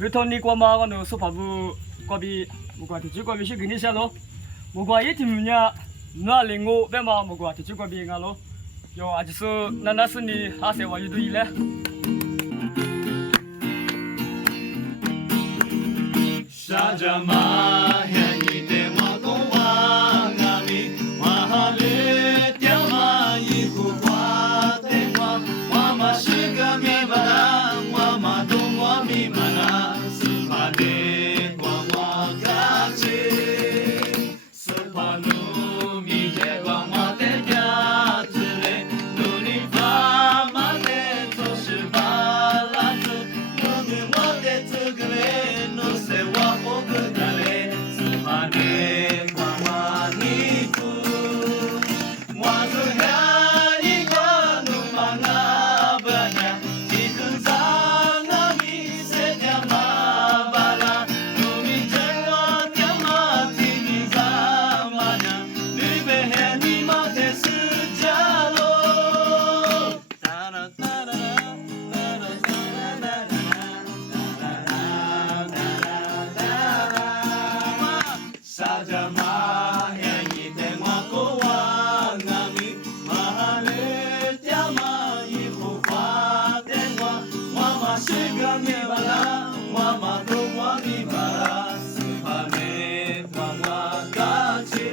Retoni kwa mawa no sopabu kwa bi mukwa tichu kwa bi shi gini shalo mukwa yiti munya na lengo bema mukwa tichu kwa bi ngalo yo ajiso nanasuni hase wa yudu ile Sajama hengite makowa ngami mahale tiama yikuwa tewa mama shiga mebara mama domwa mimana sumade kwa wakati supanu mije kwa mate jatule nuni fama te toshibala tu nuni mate tugre no se wa Sajama hengite makowa ngami mahale tiama yikuwa tewa mama shiga nyebala mama domwa mibara supane kwa wakati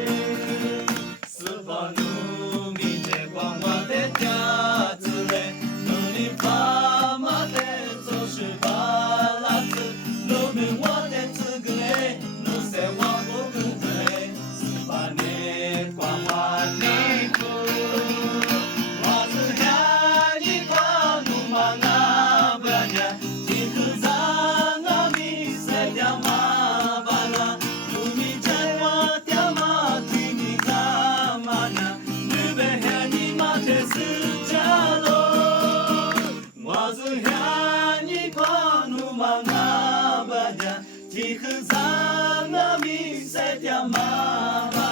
supanu mije kwa wate jatule nuni fama te toshibalatu numi wate tugule nuse wa Tikhzana mi se diamava